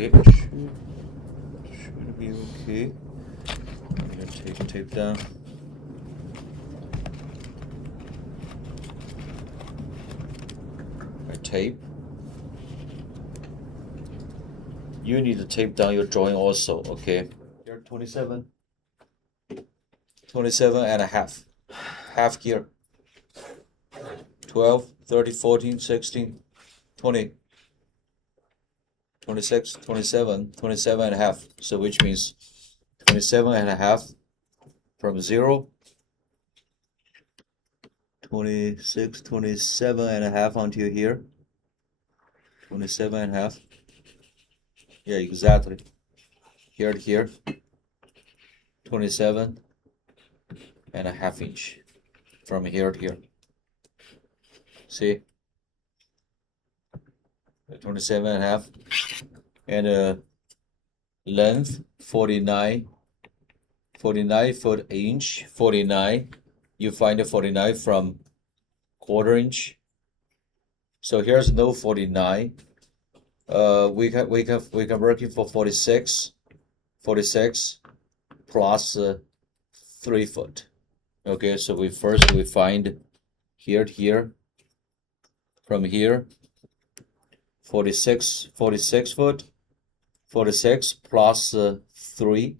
Okay, should be okay. I'm gonna take tape down. Tape. You need to tape down your drawing also, okay? Here 27 and a half. Half here. 12, 13, 14, 16, 20, 26, 27, 27 and a half. So which means 27 and a half from 0. 26, 27 and a half until here. 27 and a half. Yeah, exactly. Here to here. 27 and a half inch from here to here. See? 27 and a half. And length 49 foot inch. 49. You find the 49 from quarter inch. So here's no 49. We can working for 46 plus 3 foot. Okay, so we find here to here, from here 46 foot, 46 plus 3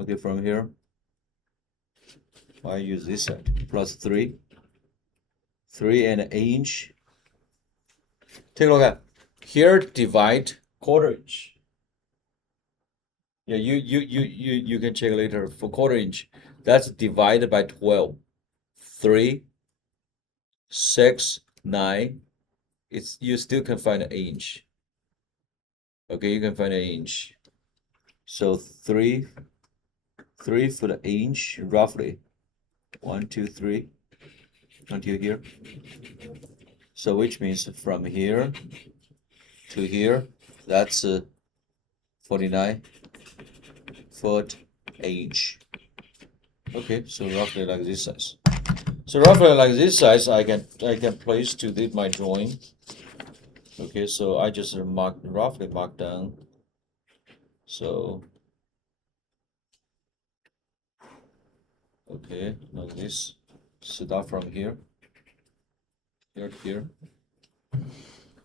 okay, from here I use this side, plus 3 and an inch. Take a look at here, divide quarter inch. Yeah, you can check later for quarter inch. That's divided by 12. 3, 6, 9. You still can find an inch. Okay, you can find an inch. So 3 foot an inch roughly. 1, 2, 3 until here. So which means from here to here, that's 49 foot inch. Okay, so roughly like this size. So roughly like this size, I can place to my drawing. Okay, so I just roughly mark down. So okay, like this. Start from here to here.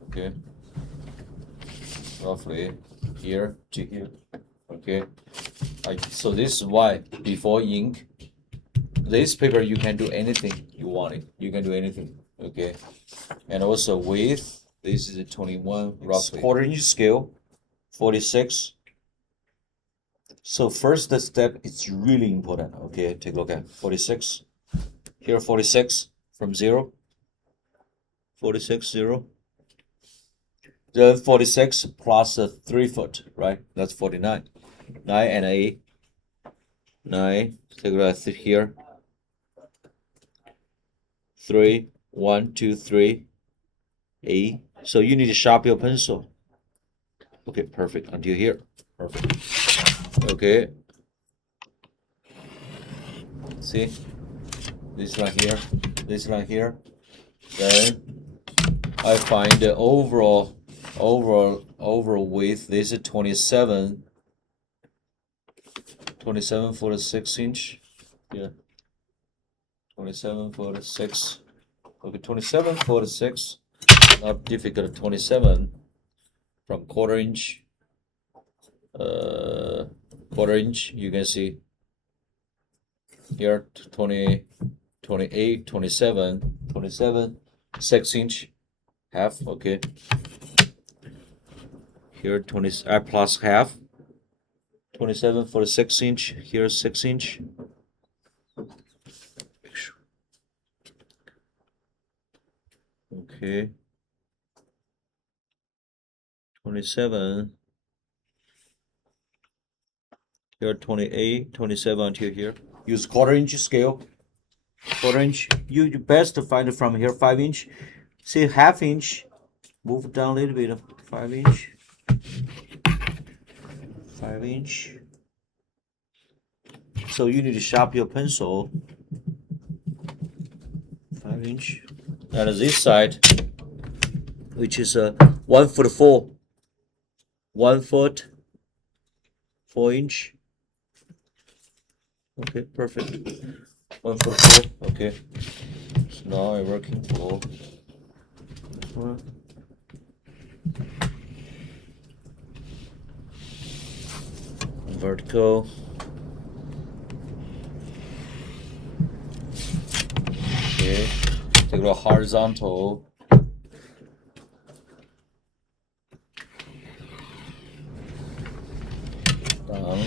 Okay, roughly here to here. Okay, so this is why before ink, this paper you can do anything you want it. You can do anything. Okay, and also width. This is a 21 roughly quarter inch scale, 46. So first step is really important. Okay, take a look at 46. Here 46 from 0. 46 0. Then 46 plus 3 foot, right? That's 49. 9 and 8. 9. Take a look at here. 3, 1, 2, 3, 8. So you need to sharpen your pencil. Okay, perfect. Until here. Perfect. Okay. See? This line here. This line here. Then I find the overall width. This is 27 for the 6 inch. Yeah. 27 for the 6. Okay, 27 for the 6. Not difficult. 27 from quarter inch. Quarter inch. You can see here 20, 28, 27, 6 inch. Half. Okay. Here 20. Plus half. 27 for the 6 inch. Here 6 inch. Okay. 27. Here 28, 27 until here. Use quarter inch scale. Quarter inch. You best to find it from here 5 inch. See half inch. Move down a little bit. 5 inch. 5 inch. So you need to sharpen your pencil. inch. And this side, which is 1 foot 4. 1 foot 4 inch. Okay, perfect. 1 foot 4. Okay. So now I'm working for this one. Vertical. Okay. Take a little horizontal. Down.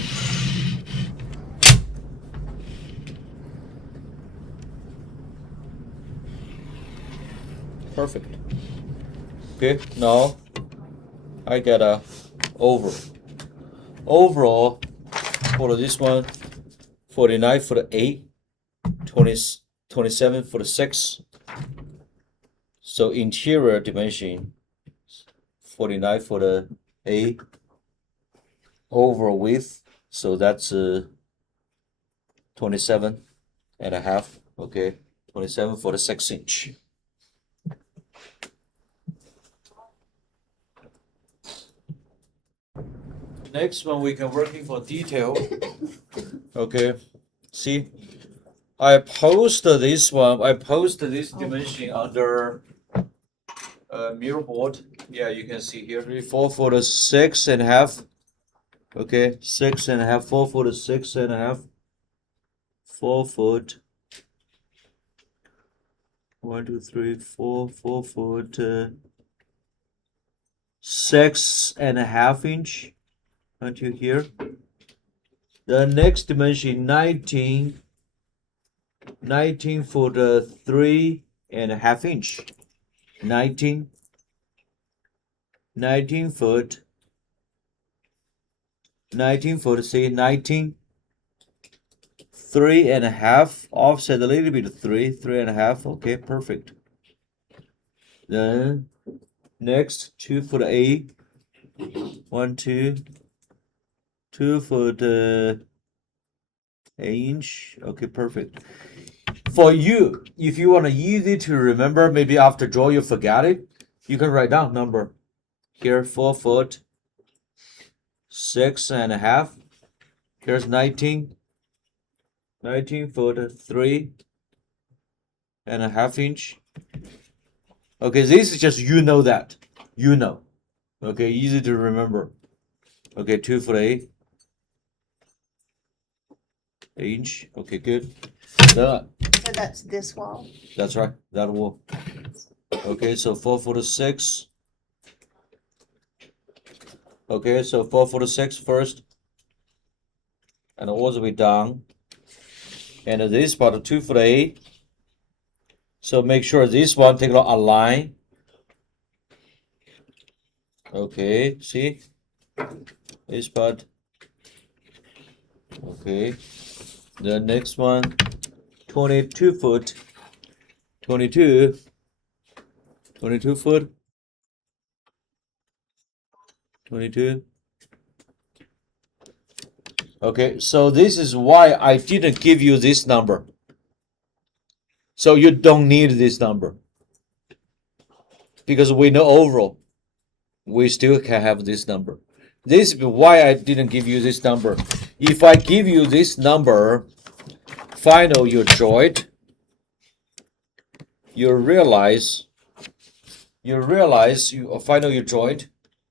Perfect. Okay, now I get a overall for this one, 49 for the 8, 27 for the 6. So interior dimension 49 for the 8, overall width, so that's 27 and a half. Okay, 27 for the 6 inch. Next one, we can working for detail. Okay, see, I post this one. I post this dimension under mirror board. Yeah, you can see here 4 for the 6.5. Okay, 6.5. 4 for the 6.5. 4 foot. 1, 2, 3, 4. 4 foot. 6.5 inch. Until here. The next dimension 19 for the 3.5 inch. 19 foot. 19 foot, say 19. 3.5, offset a little bit, 3.5. Okay, perfect. Then next 2 for the 8. 1, 2. 2 foot 8 inch. Okay, perfect. For you, if you want to easy to remember, maybe after draw you forgot it, you can write down number here. 4 foot 6.5. Here's 19 foot 3.5 inch. Okay, this is just that okay, easy to remember. Okay, 2 foot 8 inch. Okay, good. So that's this wall. That's right, that wall. Okay, so 4 foot 6. Okay, so 4 foot 6 first, and all the way down. And this part 2 foot 8. So make sure this one take a line. Okay, see this part. Okay, the next one 22 foot. 22 foot. 22. Okay, so this is why I didn't give you this number. So you don't need this number. Because we know overall, we still can have this number. This is why I didn't give you this number. If I give you this number, final your joint, you realize you final your joint.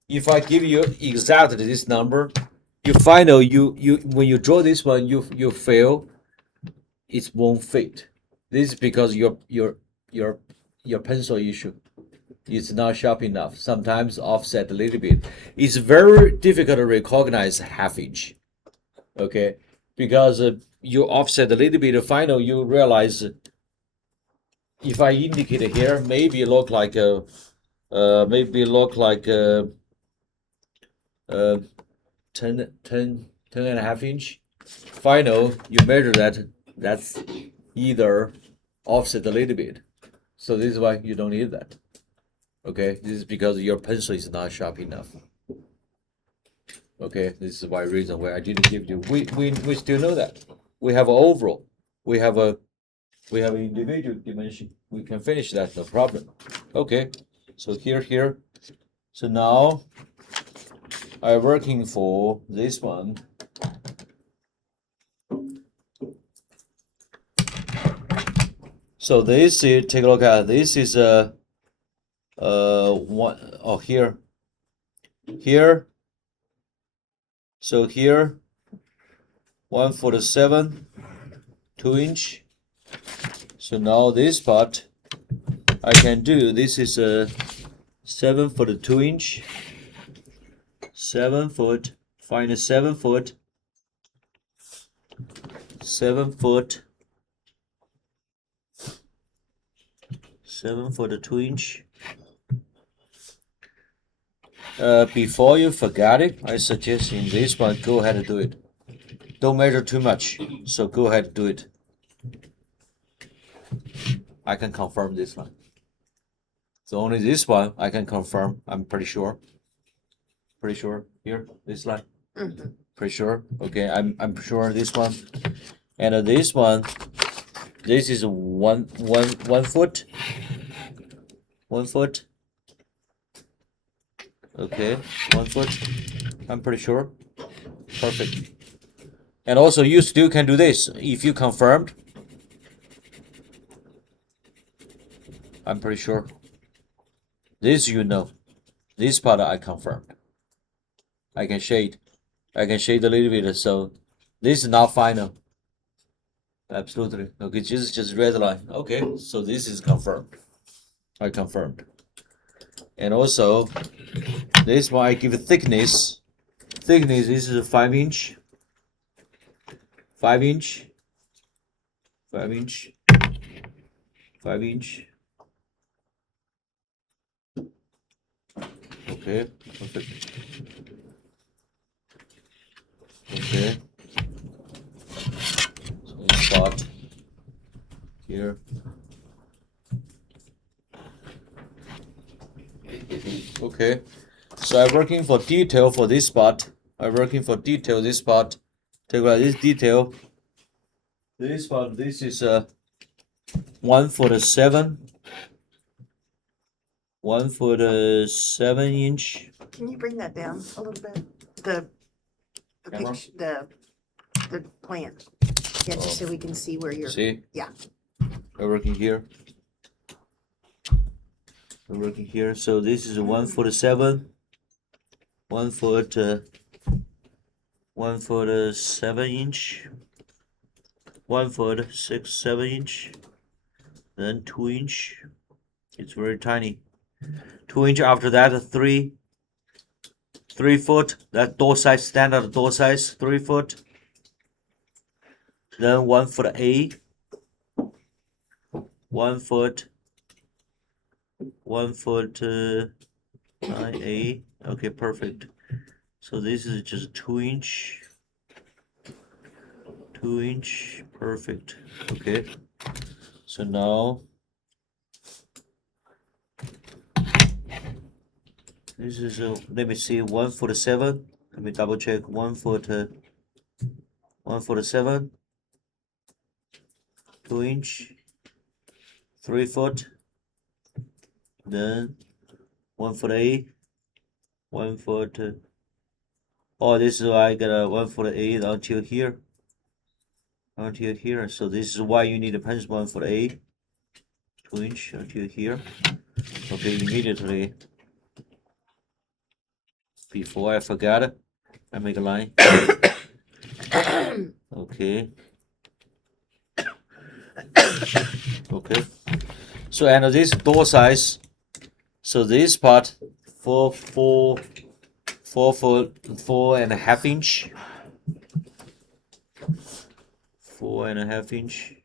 If I give you exactly this number, you final you when you draw this one, you fail. It won't fit. This is because your pencil issue. It's not sharp enough. Sometimes offset a little bit. It's very difficult to recognize half inch. Okay, because you offset a little bit. Final, you realize if I indicate it here, maybe look like 10 and a half inch. Final, you measure that. That's either offset a little bit. So this is why you don't need that. Okay, this is because your pencil is not sharp enough. Okay, this is why reason why I didn't give you. We still know that. We have an overall. We have a we have individual dimension. We can finish that, no problem. Okay, so here. So now I'm working for this one. So this is, take a look at this is one, oh, here. So here 147, 2-inch. So now this part I can do. This is a 7 foot 2-inch. 7 foot. Find a 7 foot. 7 foot. 7 foot 2-inch. Before you forget it, I suggest in this one, go ahead and do it. Don't measure too much, so go ahead and do it. I can confirm this one. So only this one I can confirm. I'm pretty sure. Pretty sure here, this line. Pretty sure. Okay, I'm sure this one. And this one, this is one foot. 1 foot. Okay, 1 foot. I'm pretty sure. Perfect. And also, you still can do this if you confirmed. I'm pretty sure. This you know. This part I confirmed. I can shade. I can shade a little bit. So this is not final. Absolutely. Okay, just red line. Okay, so this is confirmed. I confirmed. And also, this one I give thickness. Thickness, this is a 5-inch. 5-inch. 5-inch. 5-inch. Okay, perfect. Okay. So this spot here. Okay. So I'm working for detail for this spot. I'm working for detail this spot. Take a look at this detail. This spot, this is 1 foot 7. 1 foot 7-inch. Can you bring that down a little bit? The Camera? picture, the plan. Yeah, just so we can see where you're. See? Yeah. We're working here. We're working here. So this is 1 foot 7. 1 foot 7-inch. 1 foot 6-7-inch. Then 2-inch. It's very tiny. 2-inch after that, 3 foot. That door size, standard door size, 3 foot. Then 1 foot 8. 1 foot. 1 foot 9A. Okay, perfect. So this is just 2-inch. 2-inch, perfect. Okay. So now this is let me see, 1 foot 7. Let me double check. 1 foot 7. 2-inch. 3 foot. Then 1 foot 8. 1 foot. Oh, this is why I got a 1 foot 8 until here. Until here. So this is why you need a pencil. 1 foot 8. 2-inch until here. Okay, immediately. Before I forgot it, I make a line. Okay. Okay. So and this door size. So this part 4.5 inch. 4.5 inch.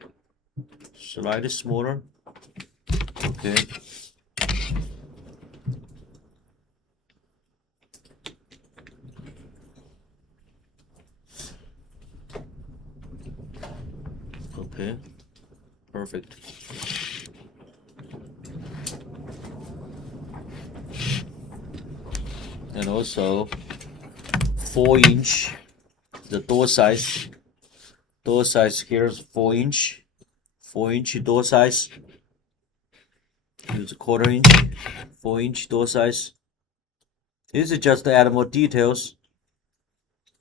Slightly smaller. Okay. Okay, perfect. And also 4-inch, the door size. Door size here is 4-inch. 4-inch door size. Use a 1/4 inch, 4-inch door size. This is just to add more details.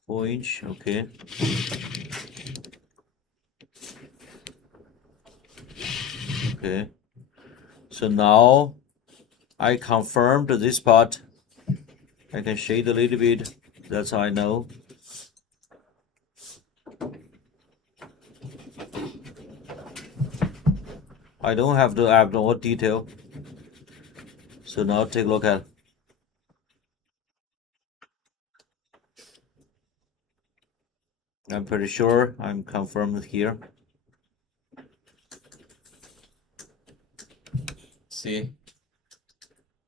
4-inch, okay. Okay. So now I confirmed this part. I can shade a little bit. That's how I know. I don't have to add more detail. So now take a look at. I'm pretty sure I'm confirmed here. See,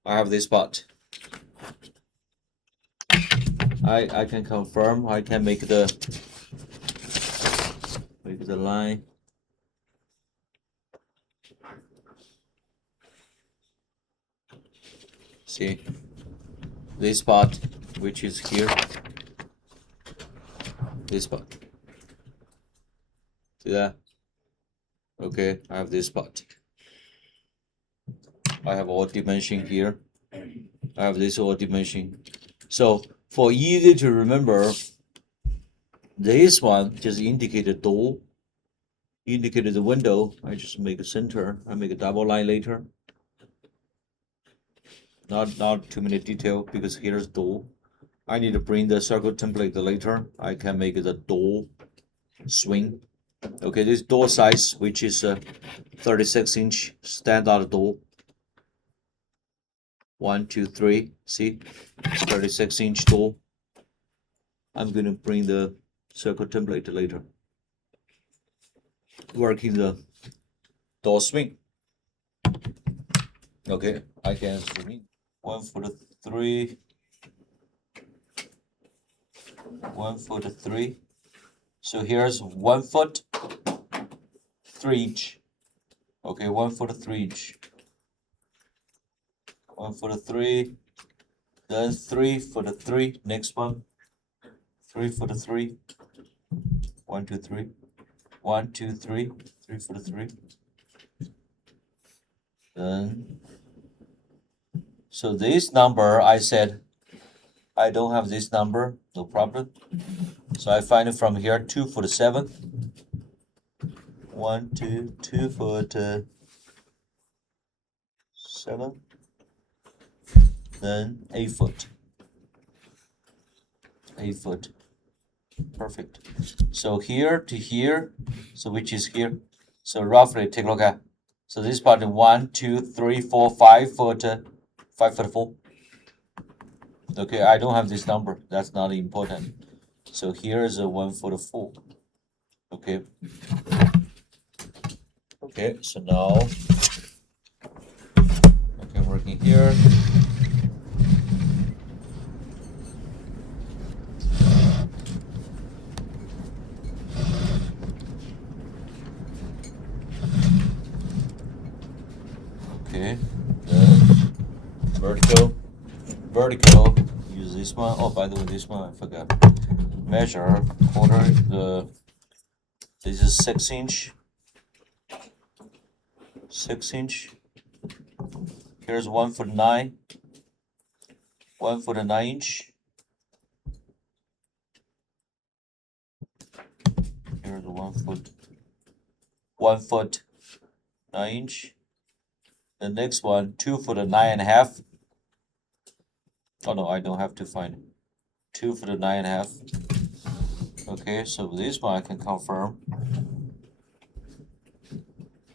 I have this part. I can confirm. I can make the line. See, this part, which is here. This part. See that? Okay, I have this part. I have all dimension here. I have this all dimension. So for easy to remember, this one just indicate the door, indicated the window. I just make a center. I make a double line later. Not too many detail because here's door. I need to bring the circle template later. I can make the door swing. Okay, this door size, which is a 36-inch standard door. 1, 2, 3. See, 36-inch door. I'm gonna bring the circle template later. Working the door swing. Okay, I can swing 1'3", 1'3". So here's 1 foot 3 inch. Okay, 1'3" 1'3", then 3'3". Next one, 3'3". 1, 2, 3. 1, 2, 3. 3'3". Then, so this number I said I don't have this number, no problem. So I find it from here, 2'7". 1, 2, 2'7". Then 8 foot. 8 foot. Perfect. So here to here, so which is here. So roughly take a look at. So this part 1, 2, 3, 4, 5 foot, 5'4". Okay, I don't have this number. That's not important. So here is a 1'4". Okay. Okay, so now okay, working here. Okay, then vertical, use this one. Oh, by the way, this one I forgot. Measure quarter, this is 6-inch. 6-inch. Here's 1'9". 1'9". Here's 1 foot. 1'9". The next one, 2'9½". Oh no, I don't have to find it. 2'9½". Okay, so this one I can confirm.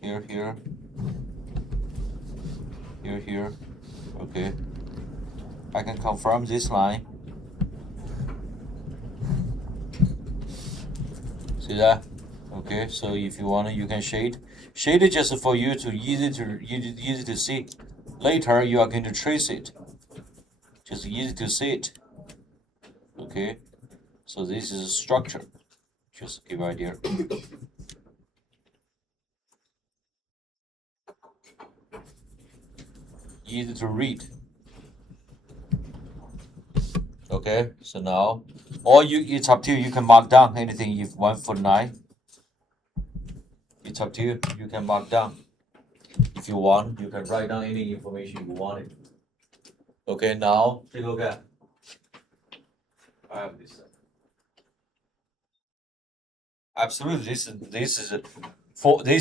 Here. Here. Okay. I can confirm this line. See that? Okay, so if you want to, you can shade. Shade it just for you to easy to see. Later you are going to trace it. Just easy to see it. Okay. So this is a structure. Just give idea. Easy to read. Okay, so now, or it's up to you. You can mark down anything if 1'9". It's up to you. You can mark down. If you want, you can write down any information you wanted. Okay, now take a look at. I have this. Absolutely, this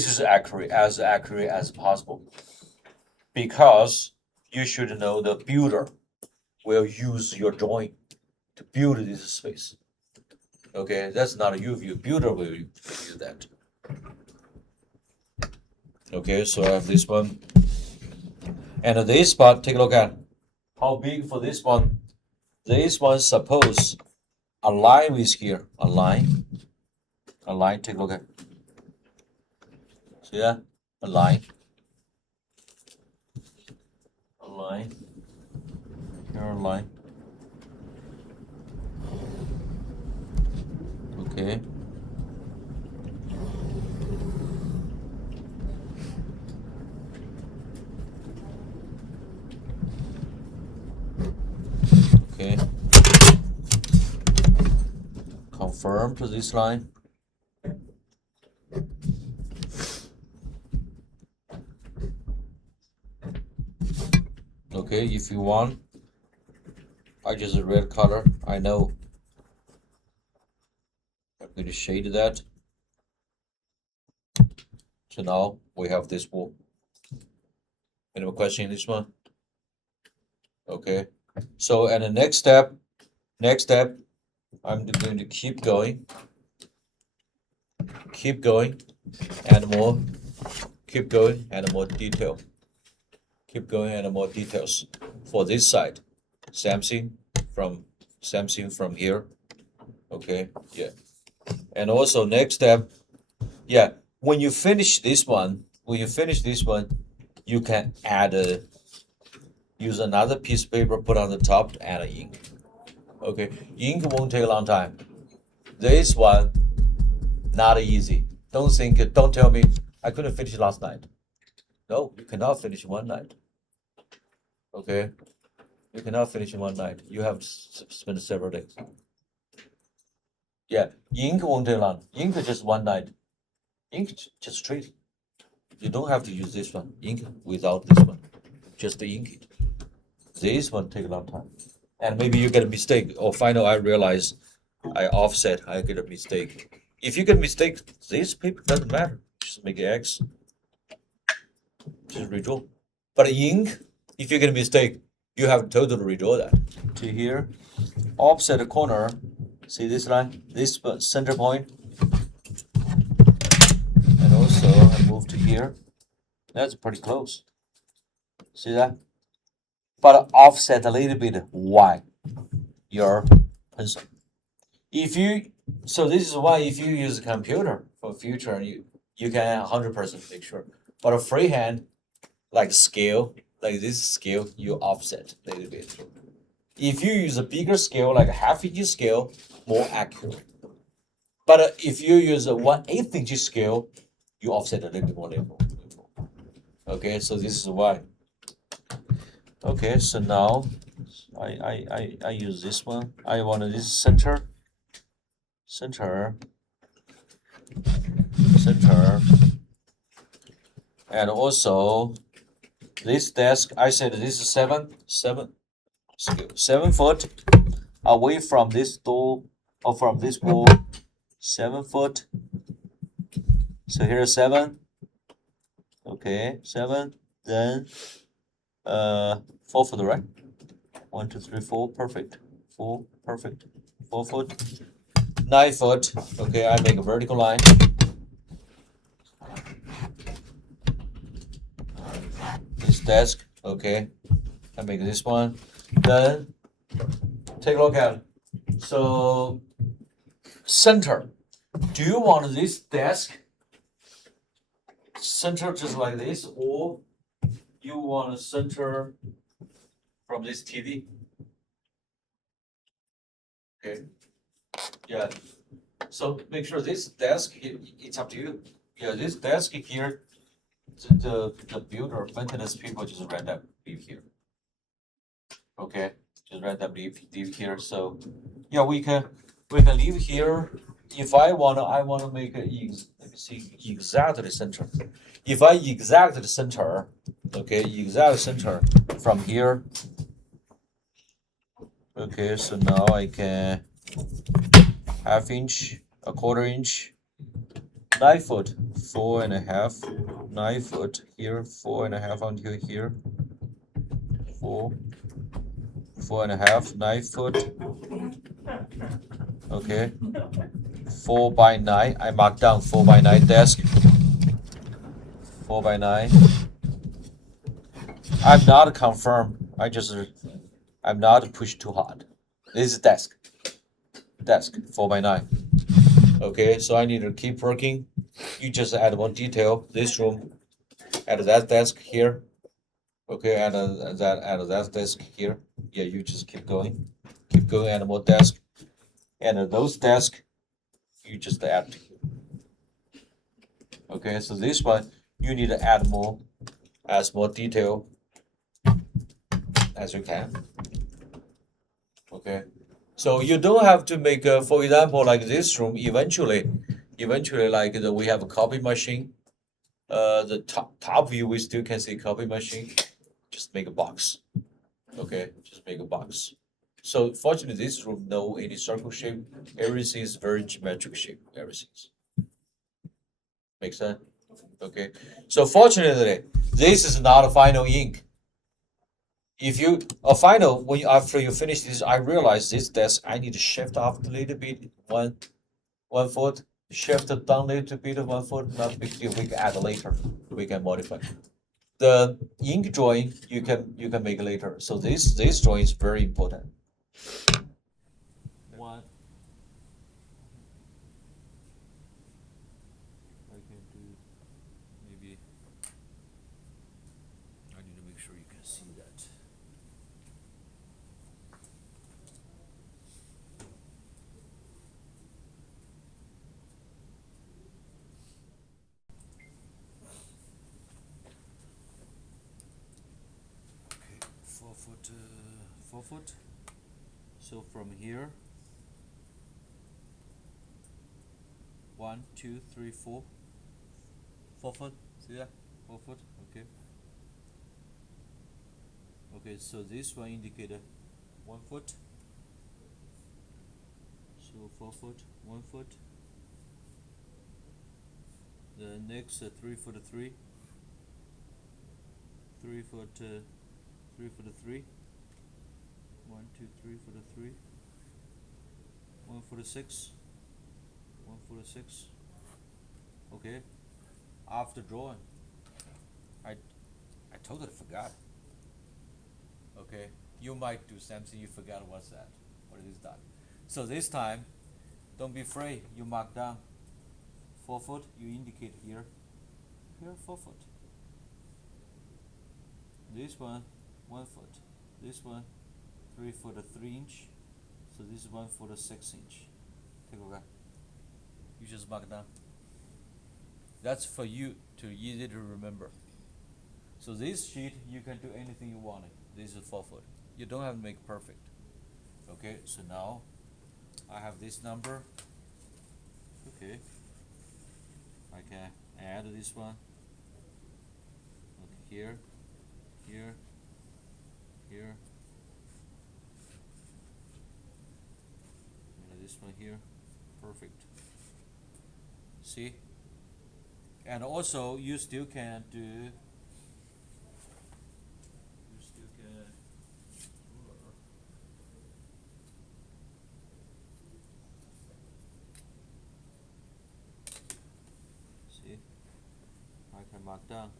is accurate as possible, because you should know the builder will use your drawing to build this space. Okay, that's not a view. Builder will use that. Okay, so I have this one. And this part, take a look at how big for this one. This one, suppose align with here. Align, take a look at. See that? Align. Here, align. Okay. Okay. Confirm to this line. Okay, if you want, I just a red color. I know. I'm going to shade that. So now we have this wall. Any more question in this one? Okay. So, and the next step, I'm going to keep going, and more, keep going, and more detail, for this side. Something from here. Okay, yeah. And also next step, yeah. When you finish this one, you can add use another piece of paper, put on the top to add ink. Okay, ink won't take a long time. This one, not easy. Don't tell me I couldn't finish last night. No, you cannot finish one night. Okay, you cannot finish in one night. You have to spend several days. Yeah, ink won't take long. Ink just one night. Ink just straight. You don't have to use this one. Ink without this one. Just the ink it. This one take a long time. And maybe you get a mistake, or finally I realize I offset, I get a mistake. If you get a mistake, this paper doesn't matter. Just make an X. Just redraw. But ink, if you get a mistake, you have to totally redraw that. To here, offset the corner. See this line? This center point. And also I move to here. That's pretty close. See that? But offset a little bit wide your pencil. So this is why if you use a computer for future, you can 100% make sure. But a freehand, like scale, like this scale, you offset a little bit. If you use a bigger scale, like a half-inch scale, more accurate. But if you use a 1/8 inch scale, you offset a little bit more level. Okay, so this is why. Okay, so now I use this one. I want this center, and also this desk. I said this is 7 foot away from this door or from this wall. 7 foot. So here's 7. Okay, 7. Then 4 foot, right? 1, 2, 3, 4. Perfect. 4. Perfect. 4 foot. 9 foot. Okay, I make a vertical line. This desk. Okay, I make this one. Then take a look at it. So center. Do you want this desk center just like this, or you want to center from this TV? Okay. Yeah. So make sure this desk, it's up to you. Yeah, this desk here, the builder, maintenance people just random leave here. Okay, just random leave here. So yeah, we can leave here. If I wanna make me see, exactly center. If I exactly center, okay, exact center from here. Okay, so now I can 1/2 inch, 1/4 inch, 9 foot, 4.5, 9 foot here, 4.5 until here, 4.5, 9 foot. Okay, 4x9. I mark down 4x9 desk. 4x9. I'm not confirmed. I'm not push too hard. This is desk. 4x9. Okay, so I need to keep working. You just add one detail. This room, add that desk here. Okay, add that desk here. Yeah, you just keep going, add more desk, and those desk, you just add. Okay, so this one you need to add more, as more detail as you can. Okay, so you don't have to make, for example, like this room. Eventually, like we have a copy machine. The top view we still can see copy machine. Just make a box. Okay, just make a box. So fortunately, this room no any circle shape. Everything is very geometric shape. Everything. Make sense? Okay. So fortunately, this is not a final ink. If you a final when you, after you finish this, I realize this desk I need to shift up a little bit, one foot, shift it down a little bit, 1 foot. Not big deal. We can add later. We can modify. The ink drawing you can make later. So this drawing is very important. One. I can do maybe. I need to make sure you can see that. Okay, 4 foot, 4 foot. So from here, 1, 2, 3, 4. 4 foot. See that? 4 foot. Okay. Okay, so this one indicated 1 foot. So 4 foot, 1 foot. The next 3 foot 3. 3 foot 3 foot 3. 1, 2, 3 foot 3. 1 foot 6. 1 foot 6. Okay. After drawing, I totally forgot. Okay, you might do something you forgot what's that. What is that? So this time, don't be afraid. You mark down 4 foot. You indicate here. Here 4 foot. This one 1 foot. This one 3 foot 3 inch. So this is 1 foot 6 inch. Take a look. You just mark down. That's for you to easy to remember. So this sheet you can do anything you want it. This is 4 foot. You don't have to make perfect. Okay, so now I have this number. Okay, I can add this one. Okay, here, here, here. And this one here. Perfect. See? And also you still can do see, I can mark down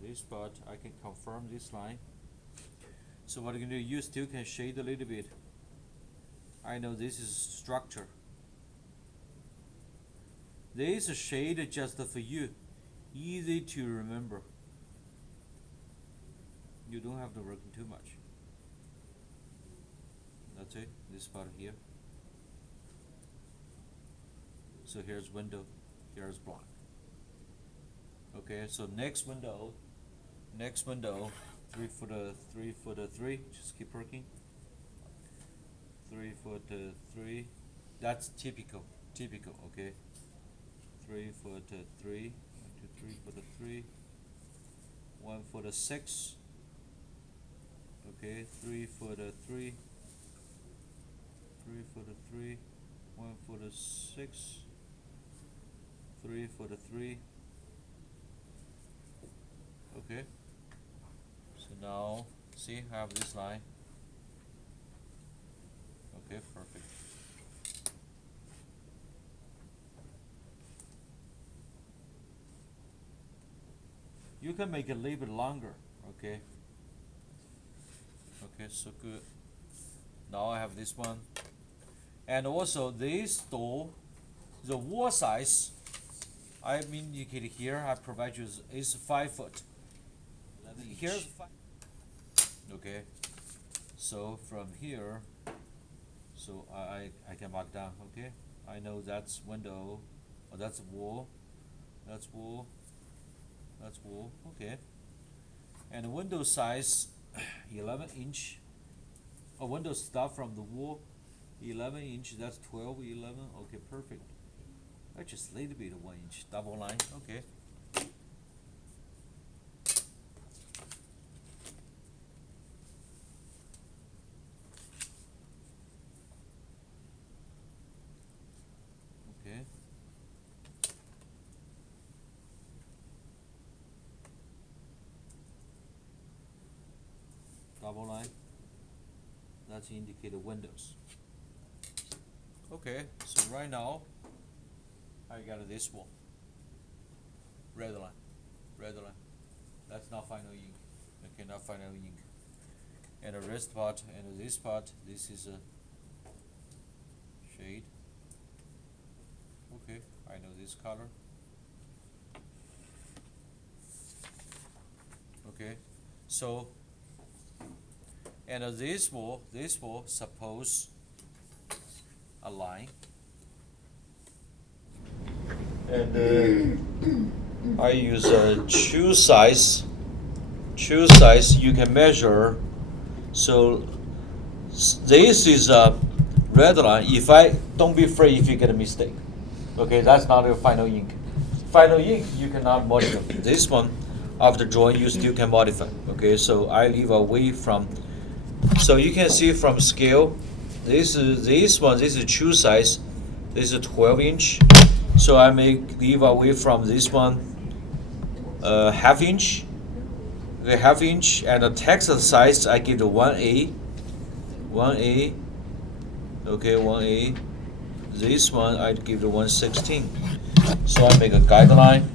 this part. I can confirm this line. So what you can do, you still can shade a little bit. I know this is structure. There is a shade just for you, easy to remember. You don't have to work too much. That's it, this part here. So here's window, here's block. Okay, so next window, 3 foot 3, just keep working. 3 foot 3, that's typical typical, okay. 3 foot 3, 1, 2, 3 for the 3, 1 for the 6, okay, 3 for the 3, 3 for the 3, 1 for the 6, 3 for the 3, okay. So now, see, I have this line, okay, perfect. You can make it a little bit longer, okay. Okay, so good. Now I have this one. And also this door, the wall size, I've indicated here, I provide you is 5 foot. Here's 5. Okay. So from here, so I can mark down, okay. I know that's window, or that's wall, that's wall, that's wall, okay. And the window size 11 inch. A window start from the wall 11 inch, that's 12, 11, okay, perfect. That's just a little bit of 1 inch, double line, okay. Okay. Double line. That's indicated windows. Okay, so right now I got this one. Red line. Red line. That's not final ink. Okay, not final ink. And the rest part and this part, this is a shade. Okay, I know this color. Okay, so and this will suppose a line. And I use a shoe size. Shoe size you can measure. So this is a red line. If I don't be afraid if you get a mistake. Okay, that's not your final ink. Final ink you cannot modify. This one after drawing you still can modify. Okay, so I leave away from. So you can see from scale, this is true size, this is 12 inch. So I may leave away from this one half inch, okay, half inch, and the text size I give the 1A, okay, 1A. This one I give the 1/16. So I make a guideline.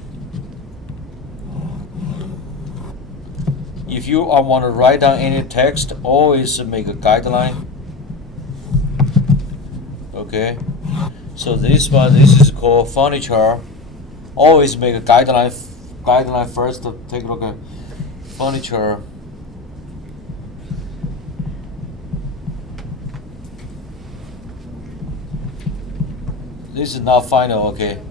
If you want to write down any text, always make a guideline. Okay. So this one, this is called furniture. Always make a guideline. Guideline first. To take a look at furniture. This is not final. Okay.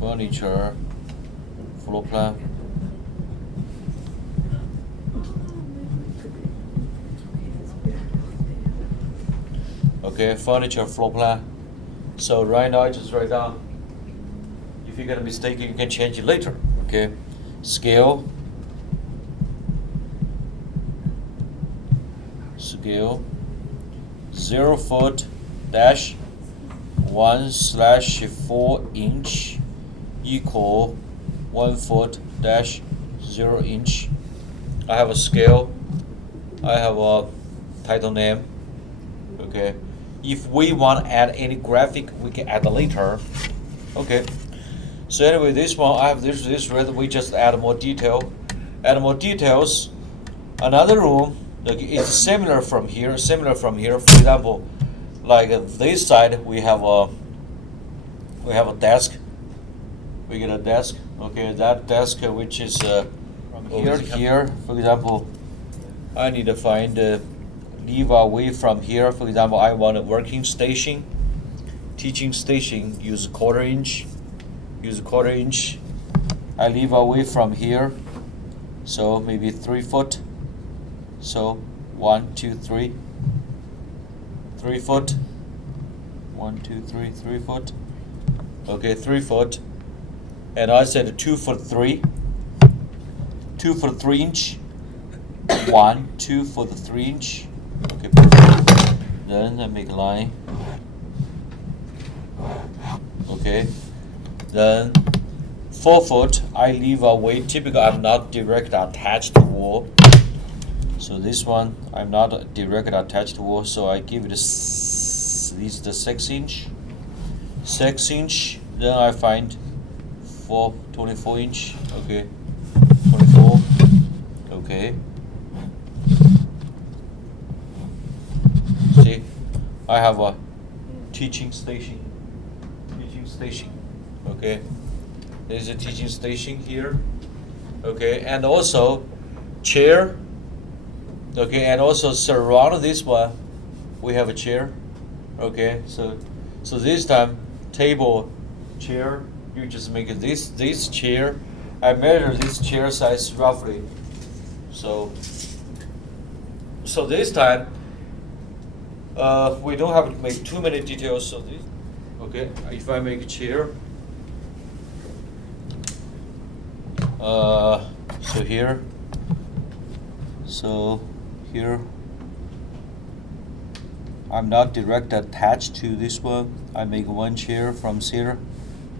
Furniture. Floor plan. Okay, furniture floor plan. So right now I just write down. If you get a mistake, you can change it later. Okay, scale. 0 foot dash 1/4 inch equal 1 foot dash 0 inch. I have a scale. I have a title name. Okay. If we want to add any graphic, we can add later. Okay. So anyway, this one I have this red. We just add more detail. Add more details. Another room is similar from here. For example, like this side, we have a desk. We get a desk. Okay, that desk which is here. For example, I need to find. Leave away from here. For example, I want a working station, teaching station. Use 1/4 inch. Use 1/4 inch. I leave away from here, so maybe 3 foot. So 1, 2, 3. 3 foot. 1, 2, 3, 3 foot. Okay, 3 foot. And I said 2 foot 3. 2 foot 3 inch. 1, 2 for the 3 inch. Okay, perfect. Then I make a line. Okay. Then 4 foot, I leave away. Typically, I'm not direct attached to wall. So this one, I'm not direct attached to wall. So I give it this is the 6 inch. 6 inch. Then I find 24 inch. Okay. 24. Okay. See, I have a teaching station. Okay, there's a teaching station here. Okay, and also chair. Okay, and also surround this one, we have a chair. Okay, so this time table, chair. You just make it this chair. I measure this chair size roughly. So this time we don't have to make too many details. So this. Okay, if I make a chair, so here, I'm not direct attached to this one. I make one chair from here.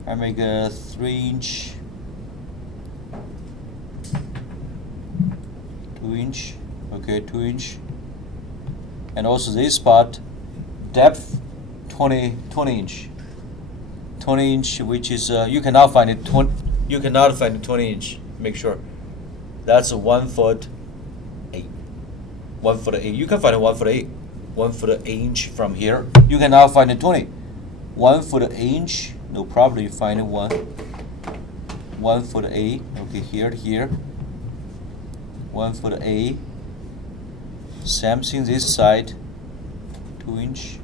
I make a 3 inch, 2 inch, okay, 2 inch, and also this spot, depth 20 inch. 20 inch, which is you cannot find it 20. You cannot find it 20 inch. Make sure that's a 1 foot 8. 1 foot 8. You can find it 1 foot 8. 1 foot 8 inch from here. You cannot find it 20. 1 foot 8 inch. No problem. You find it 1 foot 8. Okay, here. 1 foot 8. Same thing this side. 2 inch.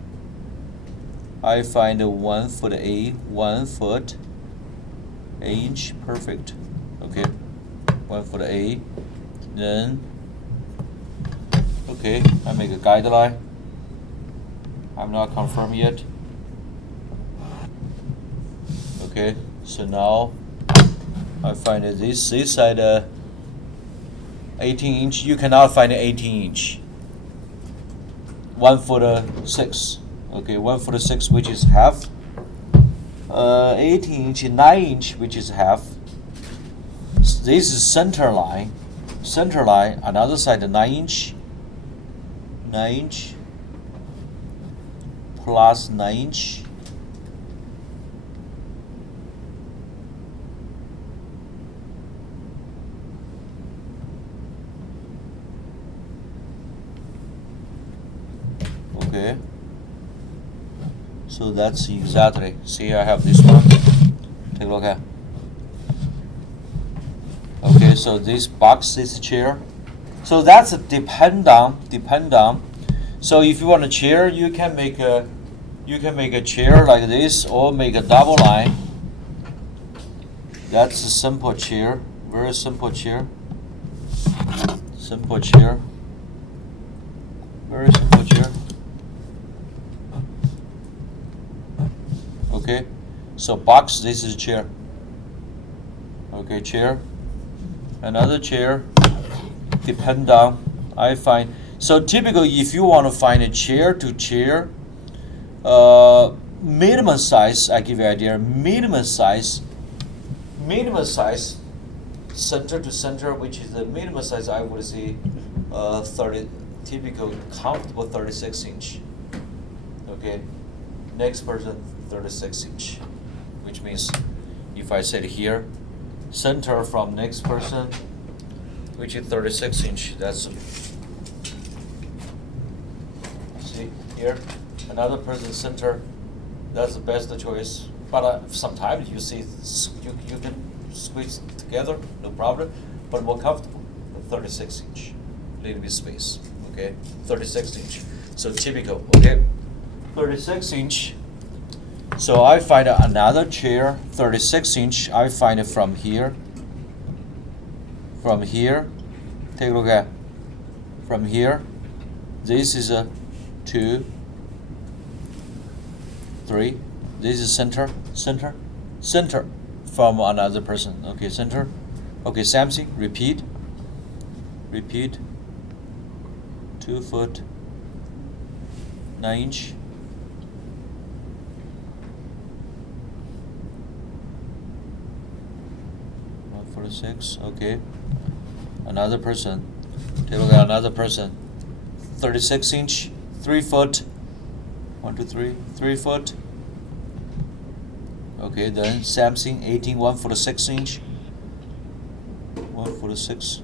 I find a 1 foot 8, 1 foot 8 inch, perfect. Okay, 1 foot 8. Then, okay, I make a guideline. I'm not confirmed yet. Okay, so now I find that this side 18 inch. You cannot find an 18 inch. 1 foot 6. Okay, 1 foot 6, which is half. 18 inch, 9 inch, which is half. So this is center line. Center line, another side 9 inch. 9 inch plus 9 inch. Okay. So that's exactly. See, I have this one. Take a look at. Okay, so this box, this chair. So that's a depend on. So if you want a chair, you can make a chair like this, or make a double line. That's a simple chair, very simple chair. Simple chair. Very simple chair. Okay, so box, this is a chair. Okay, chair. Another chair. Depend on. I find. So typically, if you want to find a chair to chair, minimum size, I give you an idea. Minimum size, center to center, which is the minimum size. I would say 30, typical comfortable 36 inch. Okay, next person 36 inch, which means if I said here, center from next person, which is 36 inch. That's see here, another person center. That's the best choice. But sometimes you see you can squeeze together, no problem. But more comfortable, 36 inch, little bit space. Okay, 36 inch. So typical. Okay, 36 inch. So I find another chair, 36 inch. I find it from here. From here, take a look at. From here, this is a 2, 3. This is center from another person. Okay, center. Okay, same thing. Repeat. 2 foot 9 inch. For 6. Okay. Another person. Take a look at another person. 36 inch. 3 foot. 1, 2, 3. 3 foot. Okay, then Samsung 18, 1 foot 6 inch. 1 foot 6.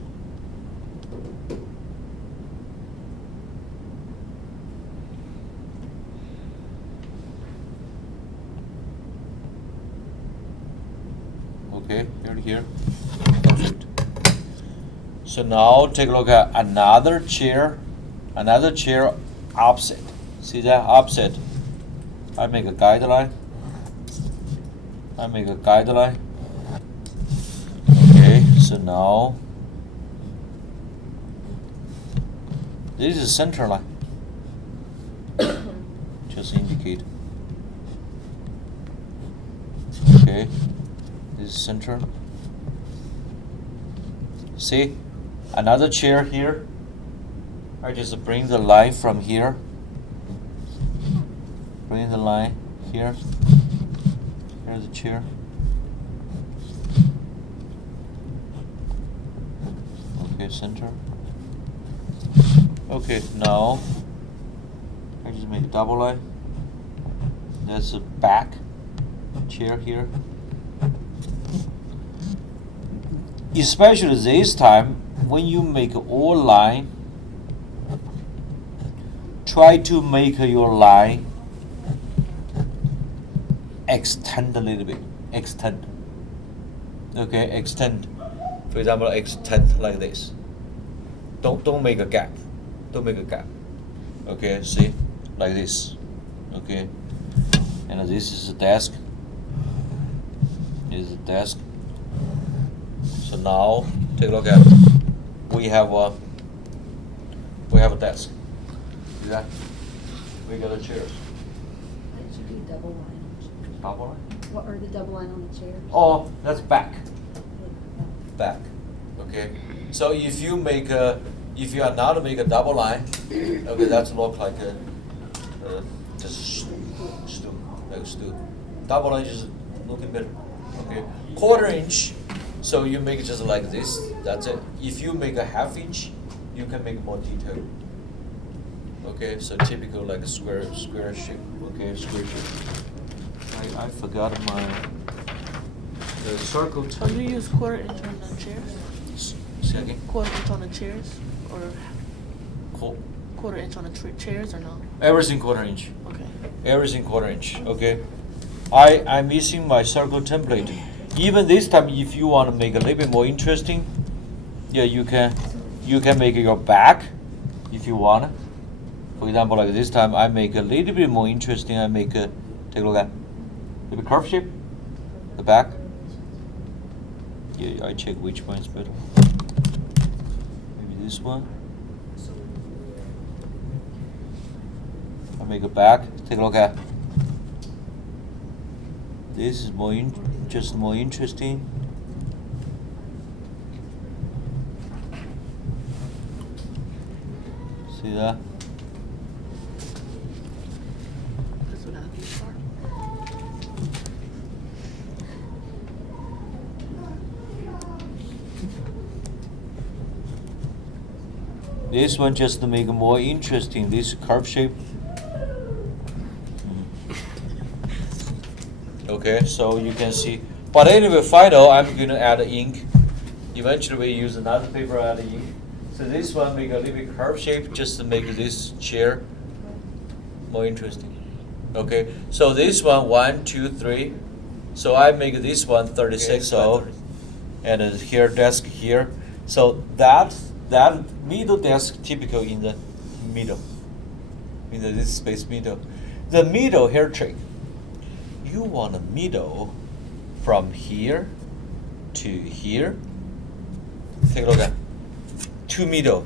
Okay, here. Perfect. So now take a look at another chair opposite. See that? Opposite. I make a guideline. Okay, so now this is center line. Just indicate. Okay, this is center. See, another chair here. I just bring the line from here. Bring the line here. Here's the chair. Okay, center. Okay, now I just make a double line. That's the back chair here. Especially this time, when you make all line, try to make your line extend a little bit. Extend. Okay, extend. For example, extend like this. Don't make a gap. Okay, see, like this. Okay, and this is a desk. This is a desk. So now take a look at. We have a desk. See that? We got a chairs. Why did you do double line? Double line? What are the double line on the chairs? Oh, that's back. Back. Okay. So if you are now to make a double line, okay, that's look like a just stool, like a stool. Double line is looking better. Okay. 1/4 inch. So you make it just like this. That's it. If you make a 1/2 inch, you can make more detail. Okay. So typical like a square shape. Okay, square shape. I forgot the circle. So you use 1/4 inch on the chairs? Say again? 1/4 inch on the chairs? Or Cool. 1/4 inch on the chairs or no? Everything 1/4 inch. Okay. Everything 1/4 inch. Okay. I'm using my circle template. Even this time, if you want to make a little bit more interesting, yeah, you can make your back if you want. For example, like this time, I make a little bit more interesting. I make a take a look at the curve shape, the back. Yeah, I check which one is better. Maybe this one. I make a back. Take a look at. This is more interesting. See that? This would have to be sharp. This one just to make it more interesting. This curve shape. Okay, so you can see. But anyway, final, I'm going to add ink. Eventually, we use another paper add ink. So this one make a little bit curve shape just to make this chair more interesting. Okay, so this one 1, 2, 3. So I make this one 36. So, and here desk here. So that middle desk typical in the middle. In this space middle. The middle here trick. You want a middle from here to here. Take a look at two middle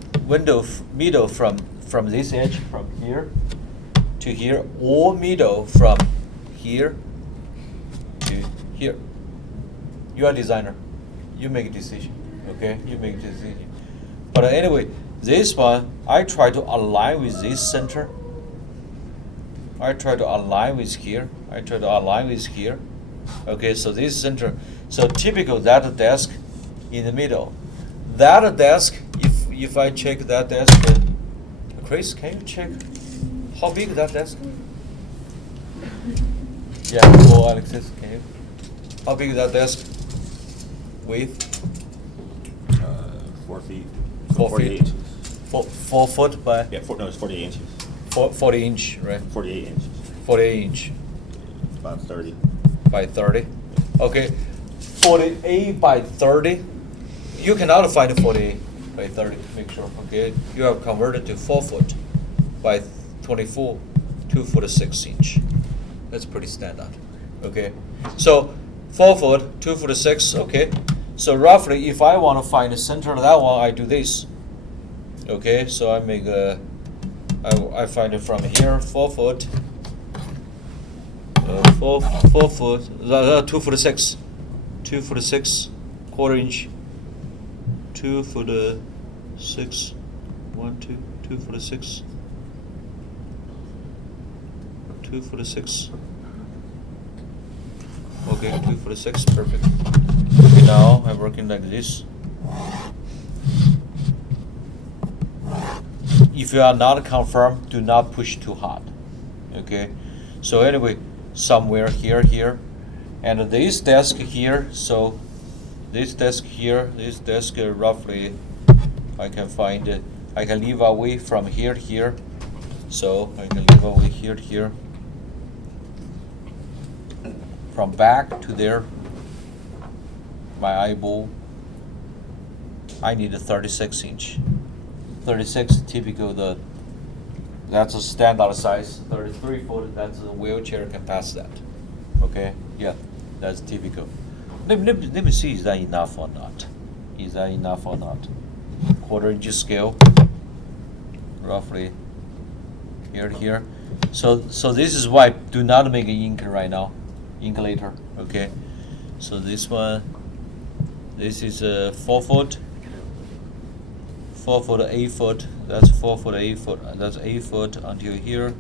middle from this edge from here to here, or middle from here to here. You are designer. You make a decision. Okay, you make a decision. But anyway, this one I try to align with this center. I try to align with here. I try to align with here. Okay, so this center. So typical that desk in the middle. That desk, if I check that desk, Chris, can you check how big that desk? Yeah, or Alexis, can you? How big is that desk? Width? 4 feet. 4 48 feet. inches. 4 foot by Yeah, no, it's 48 inches. 40 inch, right? 48 inches. 48 inch About 30. by 30. Okay, 48 by 30. You cannot find 48 by 30. Make sure. Okay, you have converted to 4 foot by 24, 2 foot 6 inch. That's pretty standard. Okay, so 4 foot, 2 foot 6. Okay, so roughly, if I want to find the center of that one, I do this. Okay, so I make a. I find it from here, 4 foot. 4 foot. 2 foot 6. 2 foot 6, quarter inch. 2 foot 6. 1, 2, 2 foot 6. 2 foot 6. Okay, 2 foot 6, perfect. Okay, now I'm working like this. If you are not confirmed, do not push too hard. Okay, so anyway, somewhere here, and this desk here. So this desk here, this desk roughly, I can find it. I can leave away from here. So I can leave away here. From back to there, my eyeball, I need a 36 inch. 36 typical, that's a standard size. 33 foot, that's a wheelchair can pass that. Okay, yeah, that's typical. Let me see, is that enough or not? Is that enough or not? Quarter inch scale, roughly here. So this is why do not make an ink right now. Ink later, okay? So this one, this is a 4 foot. 4 foot, 8 foot. That's 4 foot, 8 foot. That's 8 foot until here.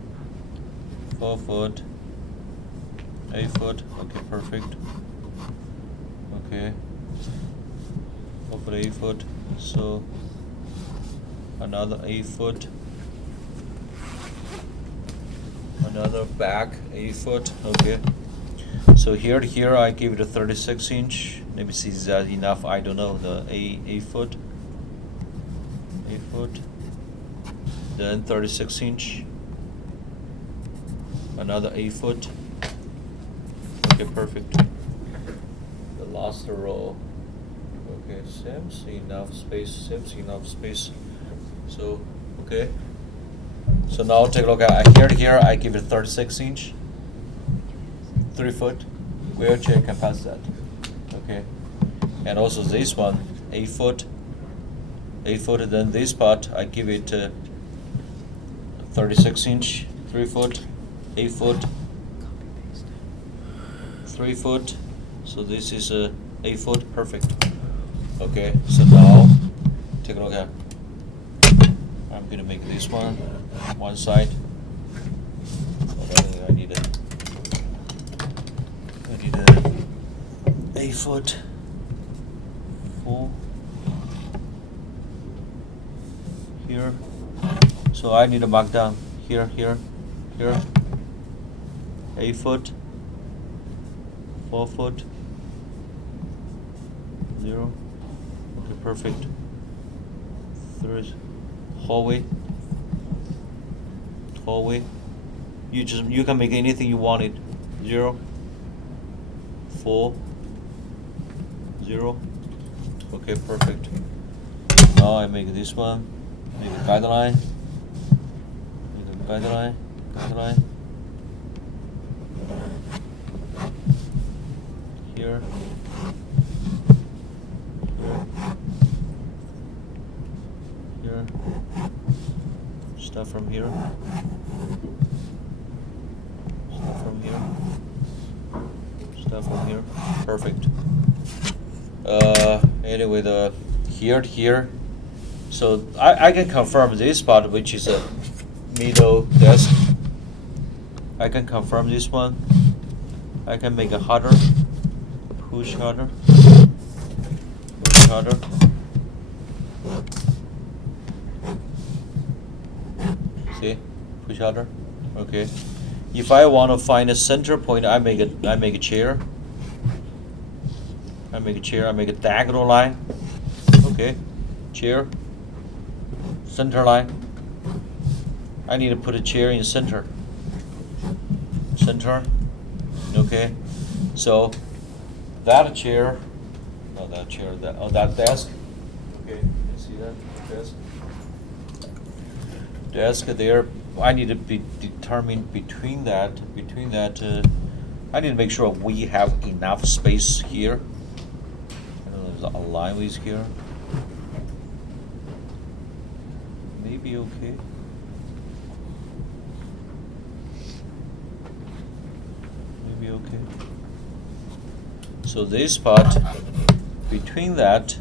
4 foot, 8 foot. Okay, perfect. Okay. 4 foot, 8 foot. So another 8 foot. Another back 8 foot. Okay. So here to here, I give it a 36 inch. Let me see, is that enough? I don't know. The 8 foot. 8 foot. Then 36 inch. Another 8 foot. Okay, perfect. The last row. Okay, seems enough space. So, okay. So now take a look at here to here. I give it 36 inch. 3 foot. Wheelchair can pass that. Okay. And also this one, 8 foot. 8 foot, and then this part I give it 36 inch, 3 foot, 8 foot, 3 foot. So this is 8 foot, perfect. Okay, so now take a look at. I'm gonna make this one side. I need a 8 foot, 4. Here, so I need to mark down here, 8 foot, 4 foot, 0. Okay, perfect. There's hallway. You can make anything you wanted. 0, 4, 0. Okay, perfect. Now I make this one. Make a guideline. Here. Stuff from here. perfect. Anyway, the here. So I can confirm this part, which is a middle desk. I can confirm this one. I can make it harder. Push harder. Push harder. See? Push harder. Okay. If I want to find a center point, I make a chair. I make a diagonal line. Okay. Chair. Center line. I need to put a chair in center. Center. Okay. So that chair, not that chair, that desk. Okay, you see that desk? Desk there. I need to be determined between that. I need to make sure we have enough space here. I don't know if there's a line with here. Maybe okay. Maybe okay. So this part between that.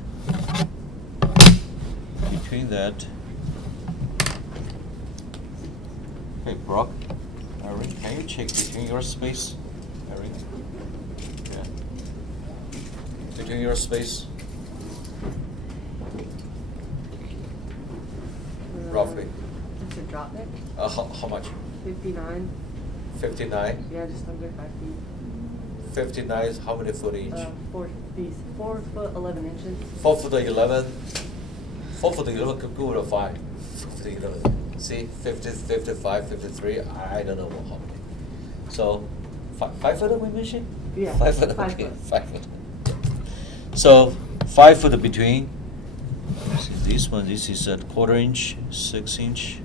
Hey, Brock, Erin, can you check between your space? Erin? Yeah. Between your space? Roughly. It's a drop neck, How much? 59. 59? Yeah, just under 5 feet. 59 is how many foot each? 4 feet, 4 foot 11 inches. 4 foot 11. 4 foot 11, good or 5? 4 foot 11. See, 50, 55, 53, I don't know how many. So, 5 foot we mentioned? Yeah, 5 foot, 5 okay, foot. 5 foot. So, 5 foot between. See this one, this is a 1/4 inch, 6 inch.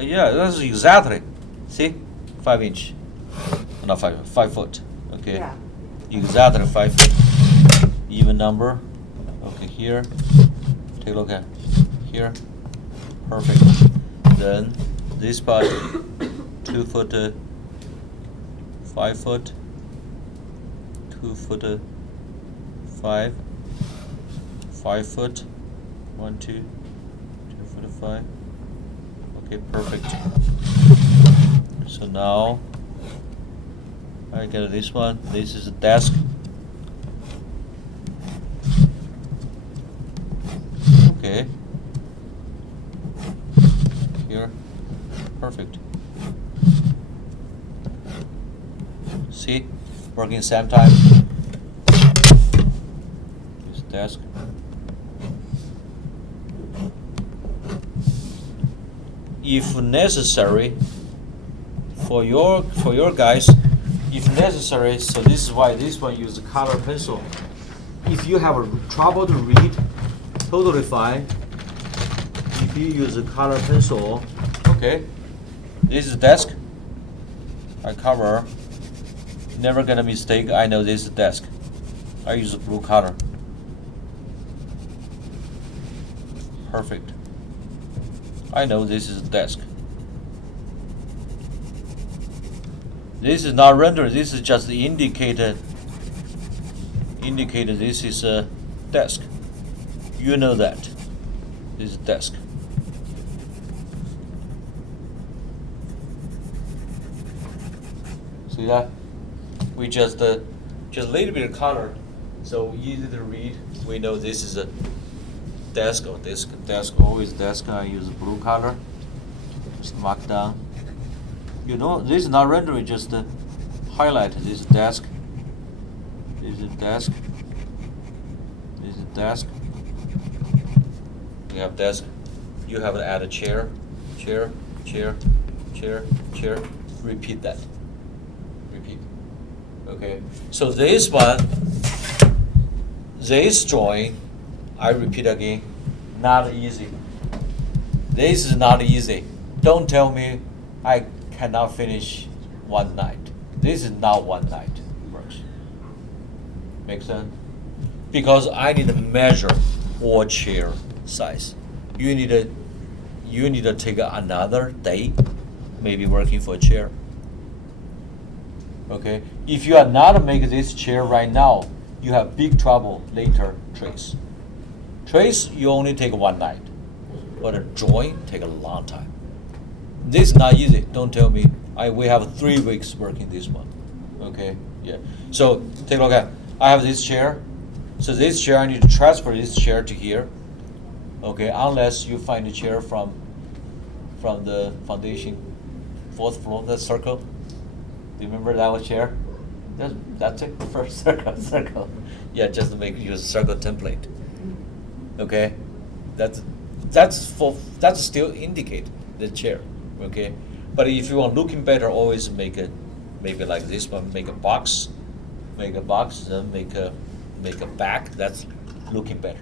Yeah, that's exactly. See, 5 inch. Not 5 foot. Okay. Yeah. Exactly 5 foot. Even number. Okay, here. Take a look at here. Perfect. Then this part, 2 foot, 5 foot, 2 foot, 5, 5 foot, 1, 2, 2 foot 5. Okay, perfect. So now I get this one. This is a desk. Okay. Here. Perfect. See? Working same time. This desk. If necessary, for your guys, if necessary, so this is why this one use color pencil. If you have trouble to read, totally fine. If you use a color pencil, okay. This is desk. I cover. Never gonna mistake. I know this is desk. I use a blue color. Perfect. I know this is a desk. This is not rendered. This is just indicated. Indicated. This is a desk. You know that. This is desk. See that? We just a little bit of color, so easy to read. We know this is a desk or desk. Always desk. I use blue color. Just mark down. You know, this is not rendering. Just highlight. This is desk. This is desk. This is desk. We have desk. You have to add a chair, chair, chair, chair, chair. Repeat that. Repeat. Okay. So this one, this drawing, I repeat again, not easy. This is not easy. Don't tell me I cannot finish one night. This is not one night works. Make sense? Because I need to measure all chair size. You need to take another day, maybe working for a chair. Okay, If you are not making this chair right now, you have big trouble later trace. Trace, you only take one night, but a drawing take a long time. This is not easy. Don't tell me. We have 3 weeks working this one. Okay, yeah. So take a look at. I have this chair. So this chair, I need to transfer this chair to here. Okay, unless you find a chair from the foundation, 4th floor, that circle. Do you remember that was chair? That's it. First circle. Yeah, just to make use circle template. Okay, that's still indicate the chair. Okay, but if you want looking better, always make it maybe like this one. Make a box, then make a back. That's looking better.